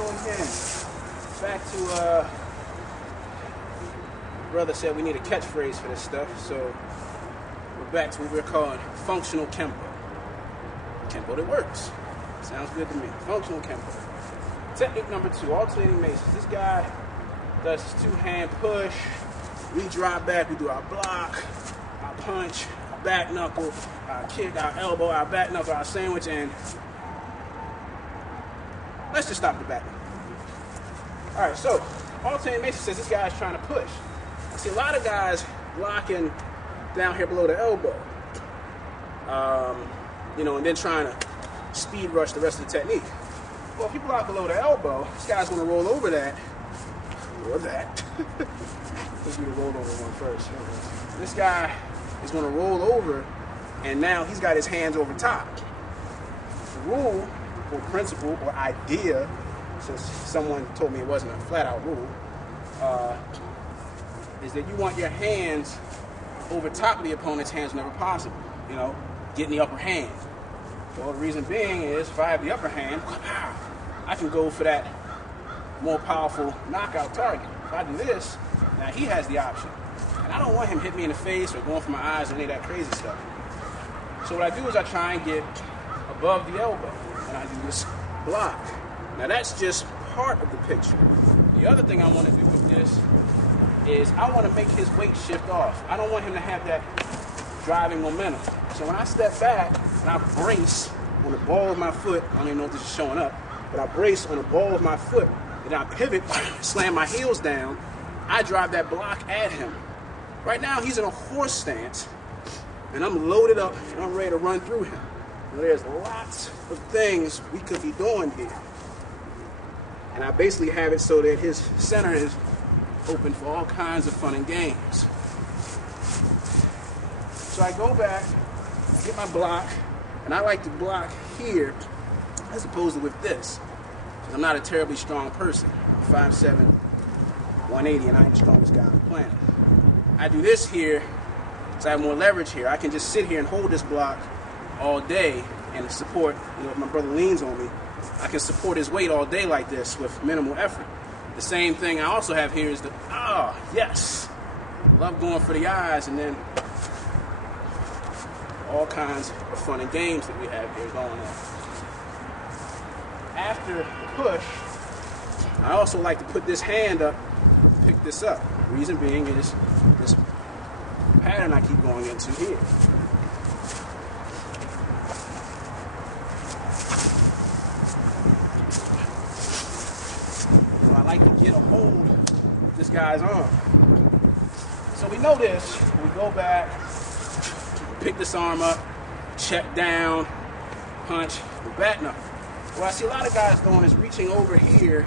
go again. Back to, brother said we need a catchphrase for this stuff, so we're back to what we're calling functional Kenpo. Kenpo that works. Sounds good to me. Functional Kenpo. Technique number 2, alternating maces. This guy does his 2-hand push. We drop back, we do our block, our punch, our back knuckle, our kick, our elbow, our back knuckle, our sandwich, and let's just stop the back knuckle. All right, so alternating maces says this guy's trying to push. I see a lot of guys blocking down here below the elbow, you know, and then trying to speed rush the rest of the technique. Well, if you block below the elbow, this guy's going to roll over that, or that. Let's do the roll over one first. This guy is going to roll over, and now he's got his hands over top. The rule, or principle, or idea, since someone told me it wasn't a flat-out rule, is that you want your hands over top of the opponent's hands whenever possible. You know, getting the upper hand. Well, the reason being is if I have the upper hand, I can go for that more powerful knockout target. If I do this, now he has the option. And I don't want him hitting me in the face or going for my eyes or any of that crazy stuff. So what I do is I try and get above the elbow, and I do this block. Now that's just part of the picture. The other thing I want to do with this is I want to make his weight shift off. I don't want him to have that driving momentum. So when I step back and I brace on the ball of my foot, I don't even know if this is showing up, but I brace on the ball of my foot, and I pivot, slam my heels down, I drive that block at him. Right now he's in a horse stance, and I'm loaded up and I'm ready to run through him. Now, there's lots of things we could be doing here. And I basically have it so that his center is open for all kinds of fun and games. So I go back, I get my block, and I like to block here as opposed to with this. Because I'm not a terribly strong person. I'm 5'7", 180, and I ain't the strongest guy on the planet. I do this here because I have more leverage here. I can just sit here and hold this block all day and support, you know, if my brother leans on me, I can support his weight all day like this with minimal effort. The same thing I also have here is the, yes, love going for the eyes, and then all kinds of fun and games that we have here going on. After the push, I also like to put this hand up, pick this up. Reason being is this pattern I keep going into here. So I like to get a hold of this guy's arm. So we know this, we go back, pick this arm up, check down, punch, the back knuckle. What I see a lot of guys doing is reaching over here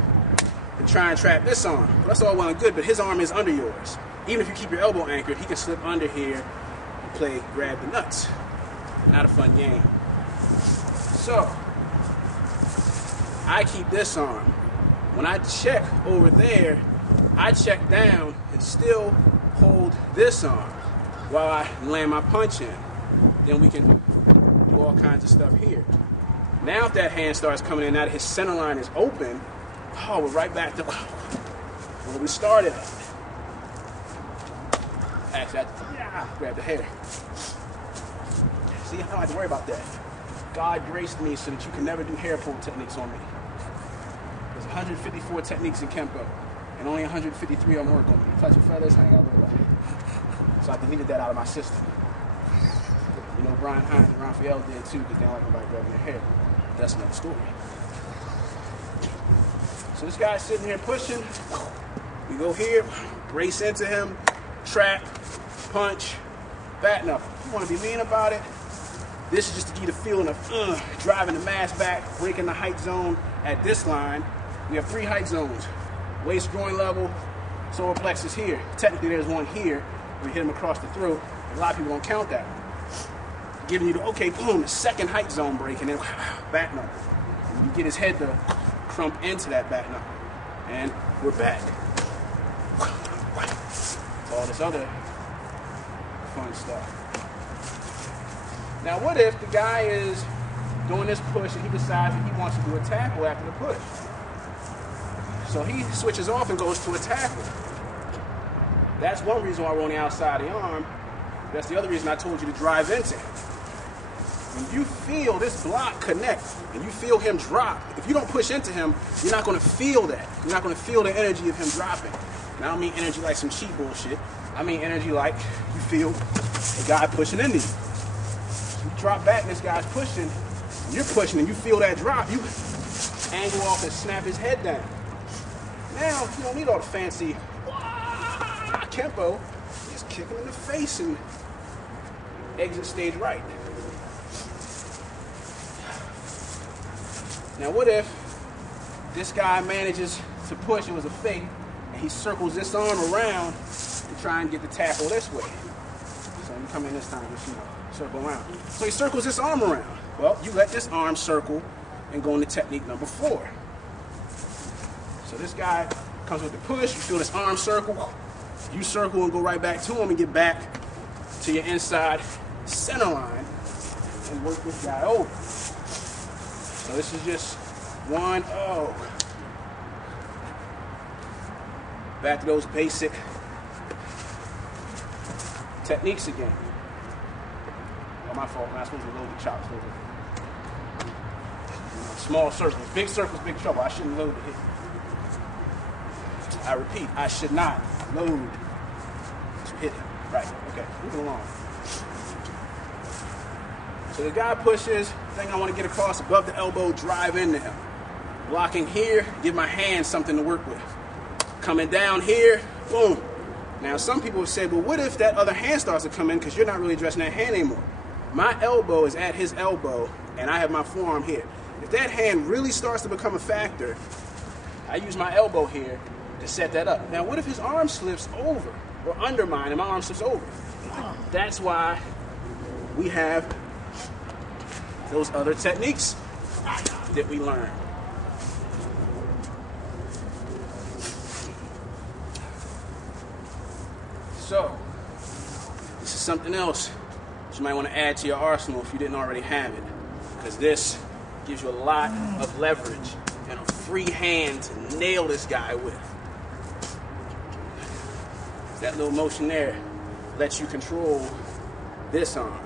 and try and trap this arm. Well, that's all well and good, but his arm is under yours. Even if you keep your elbow anchored, he can slip under here and play grab the nuts. Not a fun game. So, I keep this arm. When I check over there, I check down and still hold this arm while I land my punch in. Then we can do all kinds of stuff here. Now if that hand starts coming in, now that his center line is open, we're right back to where we started at. Actually, I grab the hair. See, I don't have to worry about that. God graced me so that you can never do hair pull techniques on me. There's 154 techniques in Kenpo, and only 153 of them work on me. Touching feathers, I ain't got to worry about it. So I deleted that out of my system. You know, Brian Hines and Raphael did too, because they don't like nobody grabbing their hair. That's another story. So this guy's sitting here pushing. We go here, brace into him, trap, punch, back knuckle. You want to be mean about it? This is just to give you the feeling of driving the mass back, breaking the height zone at this line. We have 3 height zones. Waist, groin level, solar plexus here. Technically there's one here. We hit him across the throat. A lot of people don't count that. Giving you the, okay, boom, the second height zone break, and then back knuckle. And you get his head to crump into that back knuckle. And we're back. All this other fun stuff. Now what if the guy is doing this push and he decides that he wants to do a tackle after the push? So he switches off and goes to a tackle. That's one reason why we're on the outside of the arm. That's the other reason I told you to drive into him. When you feel this block connect and you feel him drop, if you don't push into him, you're not going to feel that. You're not going to feel the energy of him dropping. And I don't mean energy like some cheap bullshit. I mean energy like you feel the guy pushing into you. You drop back and this guy's pushing, and you're pushing and you feel that drop, you angle off and snap his head down. Now, you don't need all the fancy Kenpo. Just kick him in the face and exit stage right. Now what if this guy manages to push, it was a fake, and he circles this arm around to try and get the tackle this way. So you come in this time, just, circle around. So he circles this arm around. Well, you let this arm circle and go into technique number 4. So this guy comes with the push, you feel this arm circle, you circle and go right back to him and get back to your inside center line and work this guy over. So this is just 1-0. Back to those basic techniques again. Oh, my fault. I'm not supposed to load the chops. Small circles, big big trouble. I shouldn't load it. I repeat, I should not load. Just hit it. Right. Okay. Moving along. So the guy pushes. Thing I want to get across above the elbow, drive into him. Blocking here, give my hand something to work with. Coming down here, boom. Now some people have said, well, what if that other hand starts to come in because you're not really addressing that hand anymore? My elbow is at his elbow, and I have my forearm here. If that hand really starts to become a factor, I use my elbow here to set that up. Now what if his arm slips over, or under mine, and my arm slips over? That's why we have those other techniques that we learn. So, this is something else that you might want to add to your arsenal if you didn't already have it, because this gives you a lot of leverage and a free hand to nail this guy with. That little motion there lets you control this arm.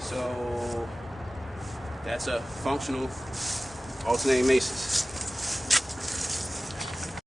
So that's a functional alternating maces.